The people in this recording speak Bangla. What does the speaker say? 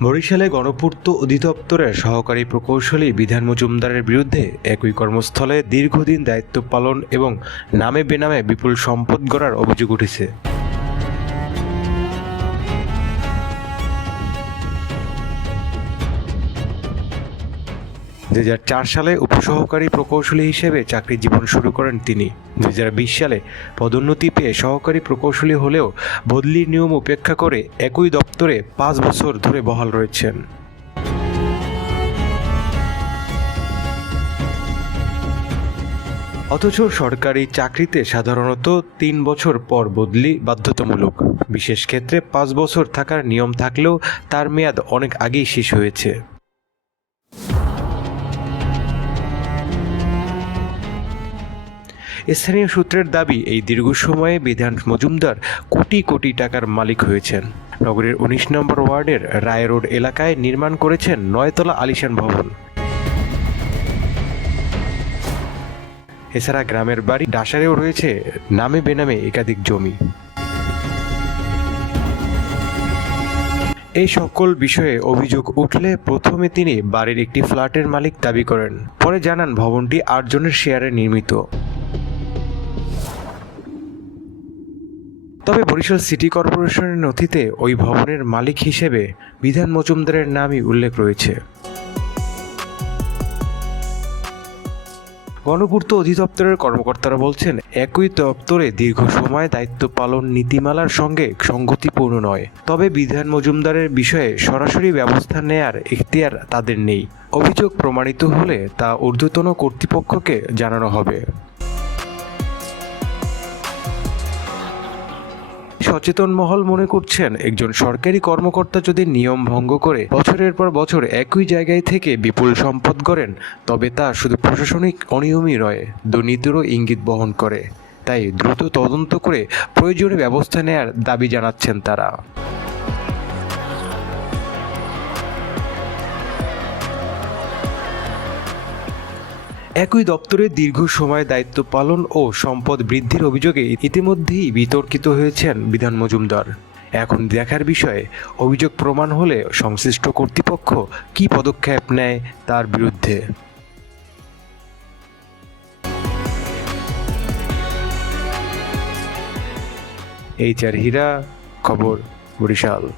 বরিশালে গণপূর্ত অধিদপ্তরের সহকারী প্রকৌশলী বিধান মজুমদারের বিরুদ্ধে একই কর্মস্থলে দীর্ঘদিন দায়িত্ব পালন এবং নামে বেনামে বিপুল সম্পদ গড়ার অভিযোগ উঠেছে। দু সালে উপসহকারী প্রকৌশলী হিসেবে চাকরি জীবন শুরু করেন তিনি। দু হাজার বিশ সালে পদোন্নতি পেয়ে সহকারী প্রকৌশলী হলেও বদলির নিয়ম উপেক্ষা করে একই দপ্তরে পাঁচ বছর ধরে বহাল রয়েছেন। অথচ সরকারি চাকরিতে সাধারণত তিন বছর পর বদলি বাধ্যতামূলক। বিশেষ ক্ষেত্রে পাঁচ বছর থাকার নিয়ম থাকলেও তার মেয়াদ অনেক আগেই শেষ হয়েছে। স্থানীয় সূত্রের দাবি, এই দীর্ঘ সময়ে বিধান মজুমদার কোটি কোটি টাকার মালিক হয়েছেন। নগরের উনিশ নম্বর ওয়ার্ডের রায় রোড এলাকায় নির্মাণ করেছেন নয়তলা আলিশান ভবন। এছাড়া গ্রামের বাড়ি ডাসারেও রয়েছে নামে বেনামে একাধিক জমি। এই সকল বিষয়ে অভিযোগ উঠলে প্রথমে তিনি বাড়ির একটি ফ্ল্যাটের মালিক দাবি করেন। পরে জানান ভবনটি আটজনের শেয়ারে নির্মিত। তবে বরিশাল সিটি কর্পোরেশনের নথিতে ওই ভবনের মালিক হিসেবে বিধান মজুমদারের নামই উল্লেখ রয়েছে। গণপূর্ত অধিদপ্তরের কর্মকর্তারা বলছেন, একই দপ্তরে দীর্ঘ সময় দায়িত্ব পালন নীতিমালার সঙ্গে সংগতিপূর্ণ নয়। তবে বিধান মজুমদারের বিষয়ে সরাসরি ব্যবস্থা নেয়ার এখতিয়ার তাদের নেই। অভিযোগ প্রমাণিত হলে তা ঊর্ধ্বতন কর্তৃপক্ষকে জানানো হবে। সচেতন মহল মনে করছেন, একজন সরকারি কর্মকর্তা যদি নিয়ম ভঙ্গ করে, বছরের পর বছর একই জায়গায় থেকে বিপুল সম্পদ গড়েন, তবে তা শুধু প্রশাসনিক অনিয়মই নয়, দুর্নীতিরও ইঙ্গিত বহন করে। তাই দ্রুত তদন্ত করে প্রয়োজনীয় ব্যবস্থা নেয়ার দাবি জানাচ্ছেন তারা। একই দপ্তরে দীর্ঘ সময় দায়িত্ব পালন ও সম্পদ বৃদ্ধির অভিযোগে ইতিমধ্যেই বিতর্কিত হয়েছেন বিধান মজুমদার। এখন দেখার বিষয়ে অভিযোগ প্রমাণ হলে সংশ্লিষ্ট কর্তৃপক্ষ কী পদক্ষেপ নেয় তার বিরুদ্ধে। এইচ আর হীরা, খবর বরিশাল।